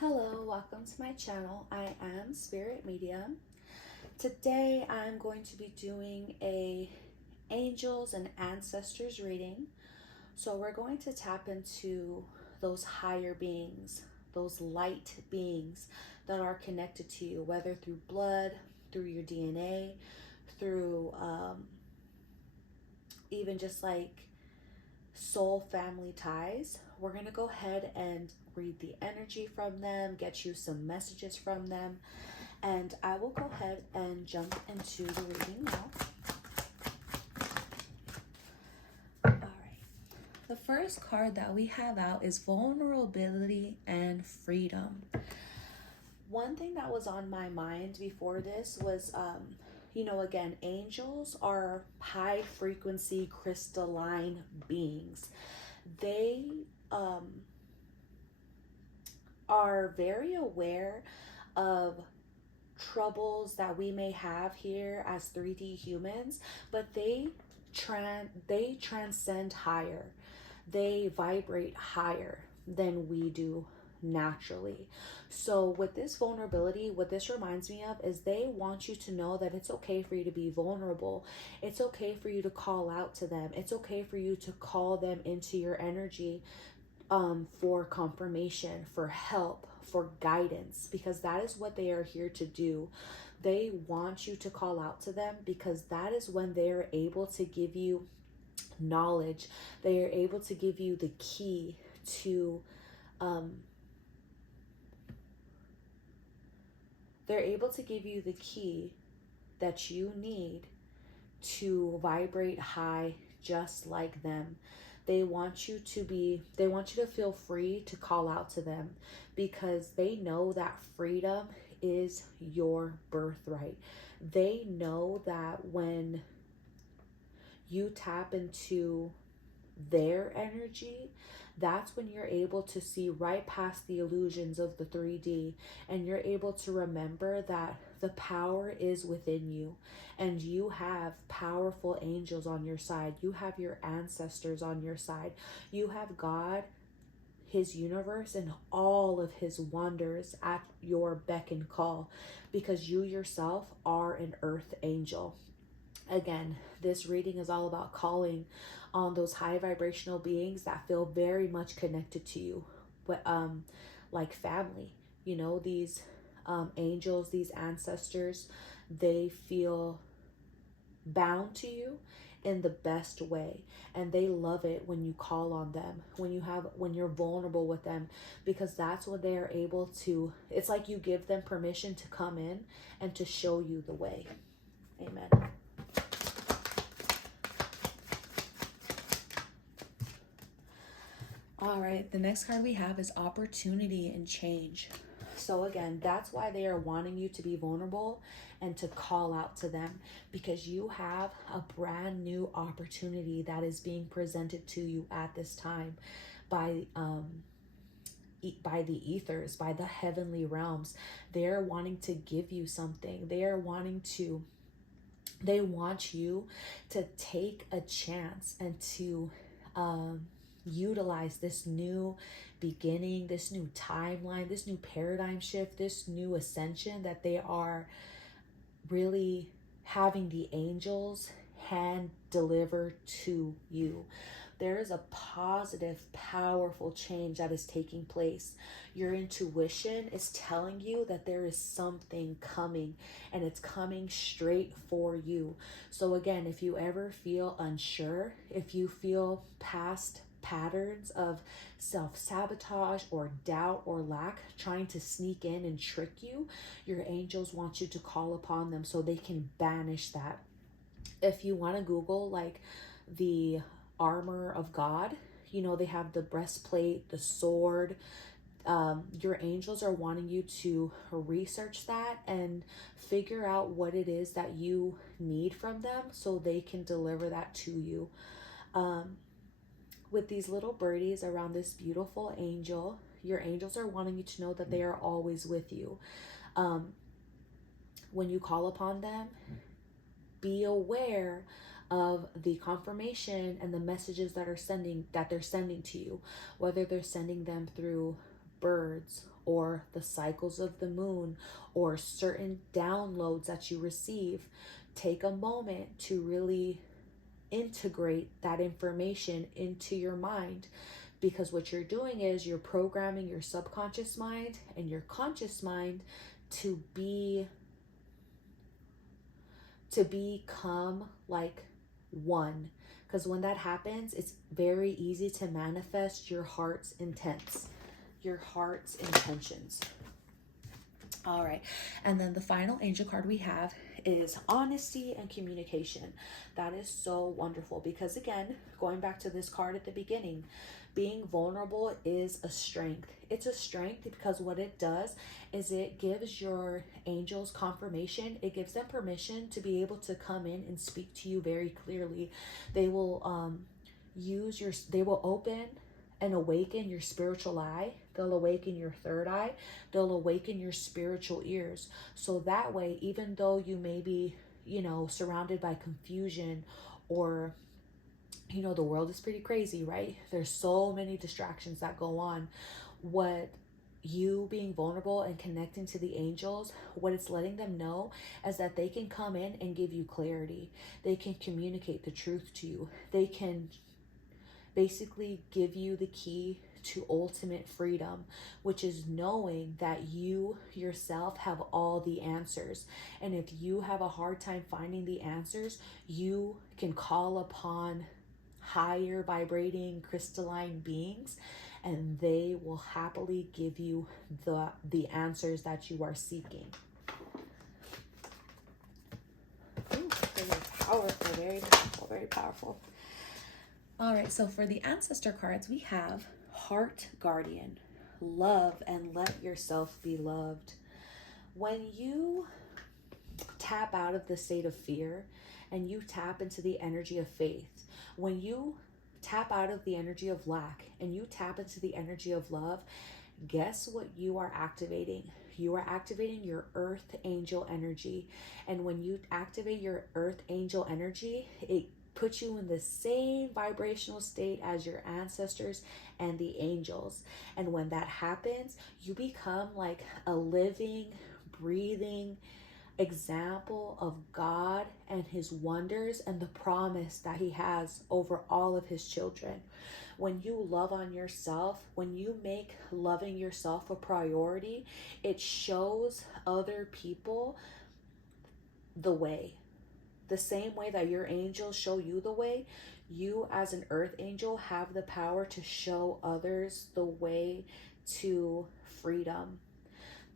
Hello, welcome to my channel. I am Spirit Medium. Today I'm going to be doing a Angels and Ancestors reading. So we're going to tap into those higher beings, those light beings that are connected to you, whether through blood, through your DNA, through even just like soul family ties. We're going to go ahead and read the energy from them, get you some messages from them, and I will go ahead and jump into the reading now. All right. The first card that we have out is vulnerability and freedom. One thing that was on my mind before this was, again, angels are high frequency crystalline beings. They are very aware of troubles that we may have here as 3D humans, but they transcend higher. They vibrate higher than we do naturally. So with this vulnerability, what this reminds me of is they want you to know that it's okay for you to be vulnerable. It's okay for you to call out to them. It's okay for you to call them into your energy for confirmation, for help, for guidance, because that is what they are here to do. They want you to call out to them because that is when they are able to give you knowledge. They are able to give you the key to they're able to give you the key that you need to vibrate high just like them. They want you to feel free to call out to them because they know that freedom is your birthright. They know that when you tap into their energy, that's when you're able to see right past the illusions of the 3D, and you're able to remember that the power is within you and you have powerful angels on your side. You have your ancestors on your side. You have God, his universe, and all of his wonders at your beck and call because you yourself are an earth angel. Again, this reading is all about calling on those high vibrational beings that feel very much connected to you, but like family. These angels, these ancestors, they feel bound to you in the best way, and they love it when you call on them, when you're vulnerable with them, because that's when they are able to, it's like you give them permission to come in and to show you the way. Amen. All right, the next card we have is opportunity and change. So again, that's why they are wanting you to be vulnerable and to call out to them, because you have a brand new opportunity that is being presented to you at this time by the ethers, by the heavenly realms. They're wanting to give you something. They want you to take a chance and to utilize this new beginning, this new timeline, this new paradigm shift, this new ascension that they are really having the angels hand deliver to you. There is a positive, powerful change that is taking place. Your intuition is telling you that there is something coming, and it's coming straight for you. So again, if you ever feel unsure, if you feel past patterns of self-sabotage or doubt or lack trying to sneak in and trick you, your angels want you to call upon them so they can banish that. If you want to Google like the armor of God, they have the breastplate, the sword. Your angels are wanting you to research that and figure out what it is that you need from them so they can deliver that to you. With these little birdies around this beautiful angel, your angels are wanting you to know that they are always with you. When you call upon them, be aware of the confirmation and the messages that they're sending to you, whether they're sending them through birds or the cycles of the moon or certain downloads that you receive, take a moment to really integrate that information into your mind, because what you're doing is you're programming your subconscious mind and your conscious mind to become like one. Because when that happens, it's very easy to manifest your heart's intents, your heart's intentions. All right. And then the final angel card we have is honesty and communication. That is so wonderful because, again, going back to this card at the beginning, being vulnerable is a strength. It's a strength because what it does is it gives your angels confirmation. It gives them permission to be able to come in and speak to you very clearly. They will they will open and awaken your spiritual eye. They'll awaken your third eye. They'll awaken your spiritual ears. So that way, even though you may be, surrounded by confusion or, the world is pretty crazy, right? There's so many distractions that go on. What you being vulnerable and connecting to the angels, what it's letting them know is that they can come in and give you clarity. They can communicate the truth to you. They can basically give you the key to ultimate freedom, which is knowing that you yourself have all the answers. And if you have a hard time finding the answers, you can call upon higher vibrating crystalline beings, and they will happily give you the answers that you are seeking. Ooh, very powerful, very powerful, very powerful. All right, so for the ancestor cards, we have Heart Guardian, love and let yourself be loved. When you tap out of the state of fear and you tap into the energy of faith, when you tap out of the energy of lack and you tap into the energy of love, guess what you are activating? You are activating your earth angel energy. And when you activate your earth angel energy, it puts you in the same vibrational state as your ancestors and the angels. And when that happens, you become like a living, breathing example of God and his wonders and the promise that he has over all of his children. When you love on yourself, when you make loving yourself a priority, it shows other people the way. The same way that your angels show you the way, you as an earth angel have the power to show others the way to freedom,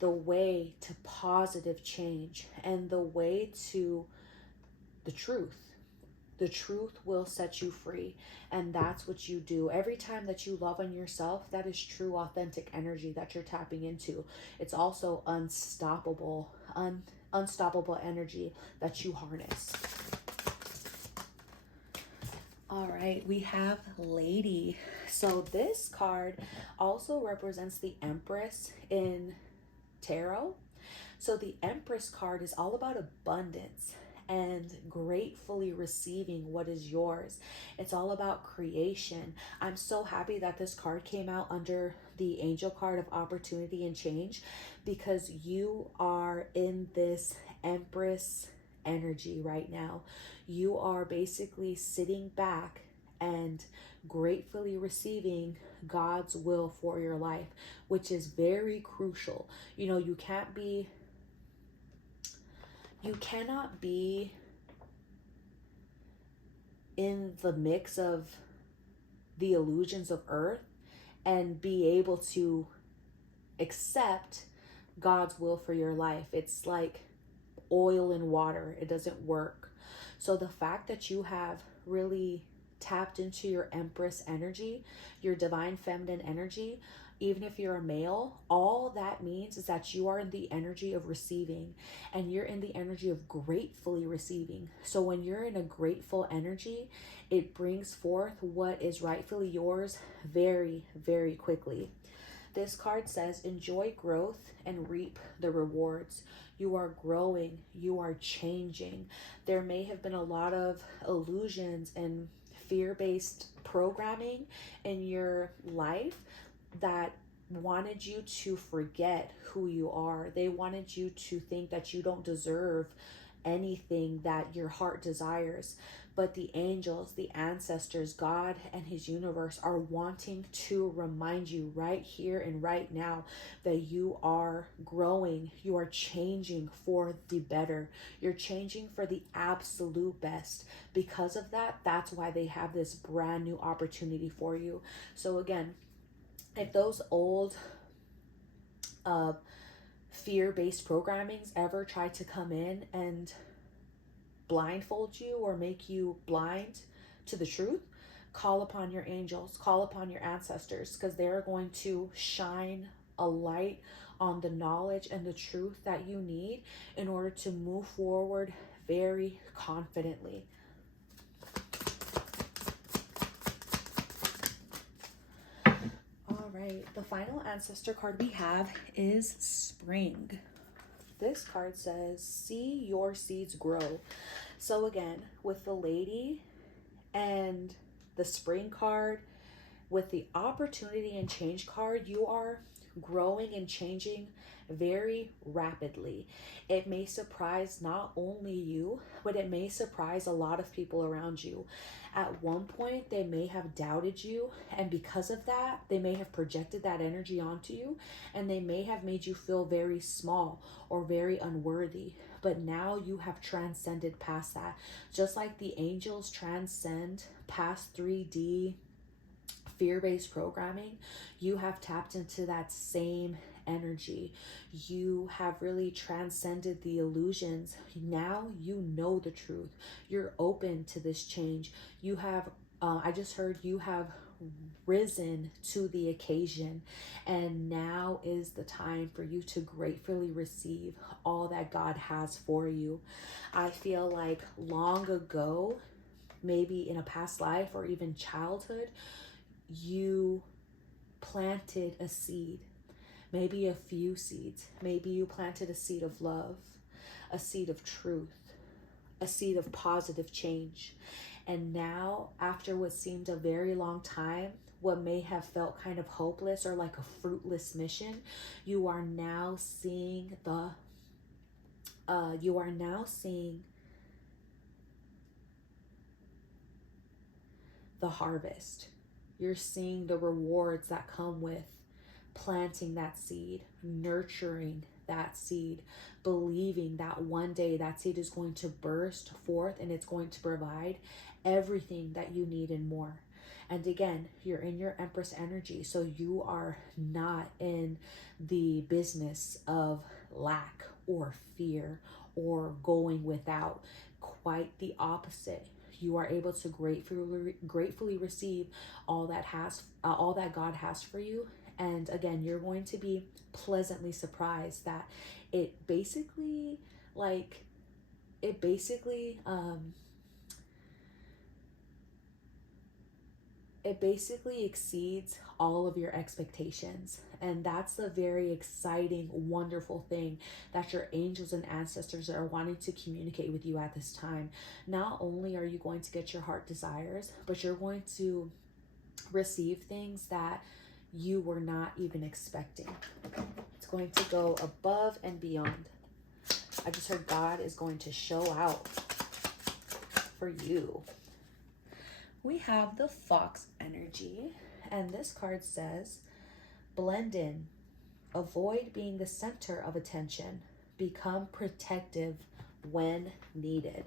the way to positive change, and the way to the truth. The truth will set you free, and that's what you do. Every time that you love on yourself, that is true, authentic energy that you're tapping into. It's also unstoppable energy that you harness. All right, we have Lady. So this card also represents the Empress in tarot. So the Empress card is all about abundance and gratefully receiving what is yours. It's all about creation. I'm so happy that this card came out under the angel card of opportunity and change, because you are in this Empress energy right now. You are basically sitting back and gratefully receiving God's will for your life, which is very crucial. You cannot be in the mix of the illusions of earth and be able to accept God's will for your life. It's like oil and water. It doesn't work. So the fact that you have really tapped into your Empress energy, your divine feminine energy, even if you're a male, all that means is that you are in the energy of receiving, and you're in the energy of gratefully receiving. So when you're in a grateful energy, it brings forth what is rightfully yours very, very quickly. This card says, enjoy growth and reap the rewards. You are growing, you are changing. There may have been a lot of illusions and fear-based programming in your life that wanted you to forget who you are. They wanted you to think that you don't deserve anything that your heart desires. But the angels, the ancestors, God and his universe are wanting to remind you right here and right now that you are growing, you are changing for the better, you're changing for the absolute best. Because of that, that's why they have this brand new opportunity for you. So again, if those old fear-based programmings ever try to come in and blindfold you or make you blind to the truth, call upon your angels, call upon your ancestors, because they're going to shine a light on the knowledge and the truth that you need in order to move forward very confidently. All right, the final ancestor card we have is Spring. This card says, see your seeds grow. So again, with the Lady and the Spring card, with the Opportunity and Change card, you are growing and changing very rapidly. It may surprise not only you, but it may surprise a lot of people around you. At one point, they may have doubted you, and because of that, they may have projected that energy onto you, and they may have made you feel very small or very unworthy. But now you have transcended past that. Just like the angels transcend past 3D fear-based programming, you have tapped into that same energy. You have really transcended the illusions. Now you know the truth. You're open to this change. You have I just heard you have risen to the occasion, and now is the time for you to gratefully receive all that God has for you. I feel like long ago, maybe in a past life or even childhood, you planted a seed, maybe a few seeds. Maybe you planted a seed of love, a seed of truth, a seed of positive change. And now, after what seemed a very long time, what may have felt kind of hopeless or like a fruitless mission, you are now seeing the harvest. You're seeing the rewards that come with planting that seed, nurturing that seed, believing that one day that seed is going to burst forth and it's going to provide everything that you need and more. And again, you're in your Empress energy, so you are not in the business of lack or fear or going without. Quite the opposite. You are able to gratefully receive all that God has for you. And again, you're going to be pleasantly surprised that it basically exceeds all of your expectations. And that's the very exciting, wonderful thing that your angels and ancestors are wanting to communicate with you at this time. Not only are you going to get your heart desires, but you're going to receive things that you were not even expecting. It's going to go above and beyond. I just heard God is going to show out for you. We have the Fox energy, and this card says, blend in, avoid being the center of attention, become protective when needed.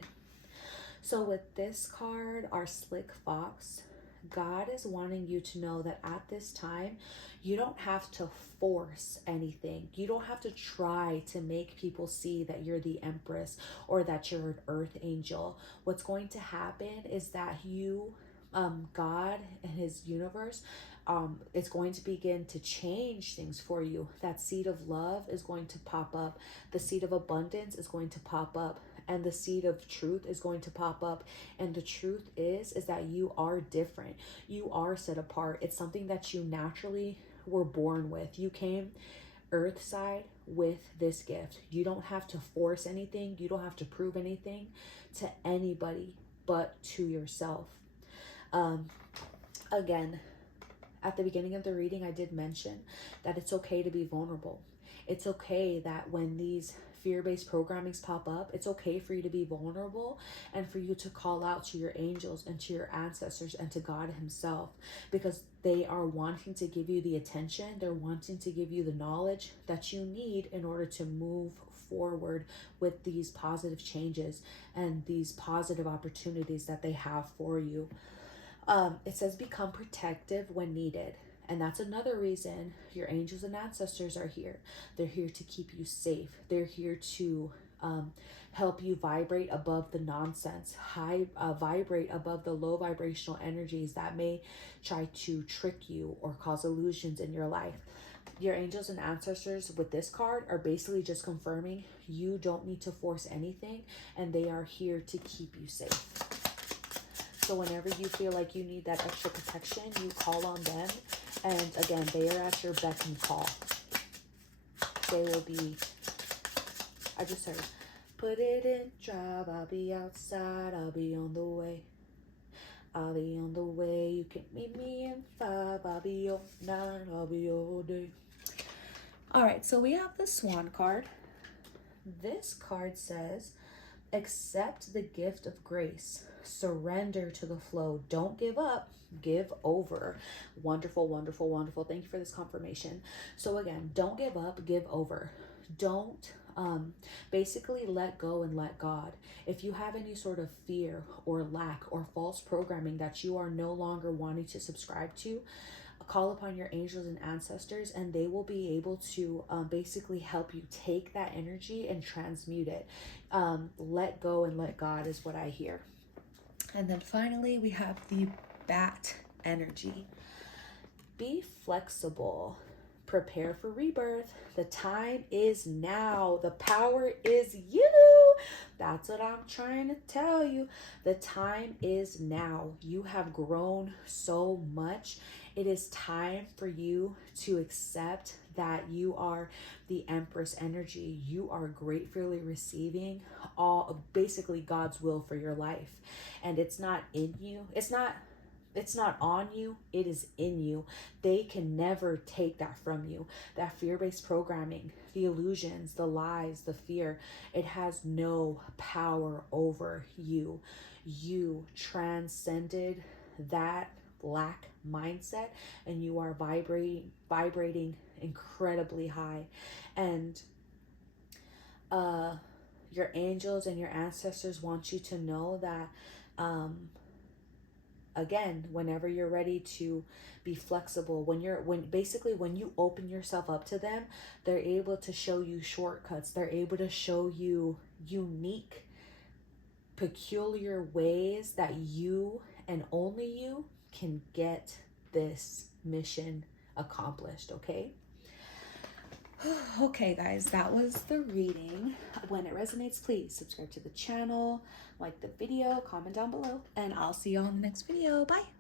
So with this card, our Slick Fox, God is wanting you to know that at this time, you don't have to force anything. You don't have to try to make people see that you're the Empress or that you're an Earth Angel. What's going to happen is that God and his universe, it's going to begin to change things for you. That seed of love is going to pop up. The seed of abundance is going to pop up. And the seed of truth is going to pop up. And the truth is that you are different. You are set apart. It's something that you naturally were born with. You came earth side with this gift. You don't have to force anything. You don't have to prove anything to anybody but to yourself. Again, at the beginning of the reading, I did mention that it's okay to be vulnerable. It's okay that when these fear-based programmings pop up, it's okay for you to be vulnerable and for you to call out to your angels and to your ancestors and to God himself, because they are wanting to give you the attention. They're wanting to give you the knowledge that you need in order to move forward with these positive changes and these positive opportunities that they have for you. It says become protective when needed. And that's another reason your angels and ancestors are here. They're here to keep you safe. They're here to help you vibrate above the nonsense, vibrate above the low vibrational energies that may try to trick you or cause illusions in your life. Your angels and ancestors with this card are basically just confirming you don't need to force anything, and they are here to keep you safe. So whenever you feel like you need that extra protection, you call on them. And again, they are at your beck and call. They will be, I just heard, put it in drive, I'll be outside, I'll be on the way. I'll be on the way, you can meet me in 5, I'll be all night, I'll be all day. All right, so we have the Swan card. This card says, accept the gift of grace. Surrender to the flow. Don't give up. Give over. Wonderful, wonderful, wonderful. Thank you for this confirmation. So again, don't give up. Give over. Don't basically let go and let God. If you have any sort of fear or lack or false programming that you are no longer wanting to subscribe to, call upon your angels and ancestors, and they will be able to basically help you take that energy and transmute it. Let go and let God is what I hear. And then finally, we have the Bat energy. Be flexible. Prepare for rebirth. The time is now. The power is you. That's what I'm trying to tell you. The time is now. You have grown so much. It is time for you to accept that you are the Empress energy. You are gratefully receiving all, basically God's will for your life. And it's not in you. It's not on you, it is in you. They can never take that from you. That fear-based programming, the illusions, the lies, the fear, it has no power over you. You transcended that lack mindset, and you are vibrating incredibly high. And your angels and your ancestors want you to know that again, whenever you're ready to be flexible, when you open yourself up to them, they're able to show you shortcuts. They're able to show you unique, peculiar ways that you and only you can get this mission accomplished, okay? Okay, guys, that was the reading. When it resonates, please subscribe to the channel, like the video, comment down below, and I'll see you on the next video. Bye.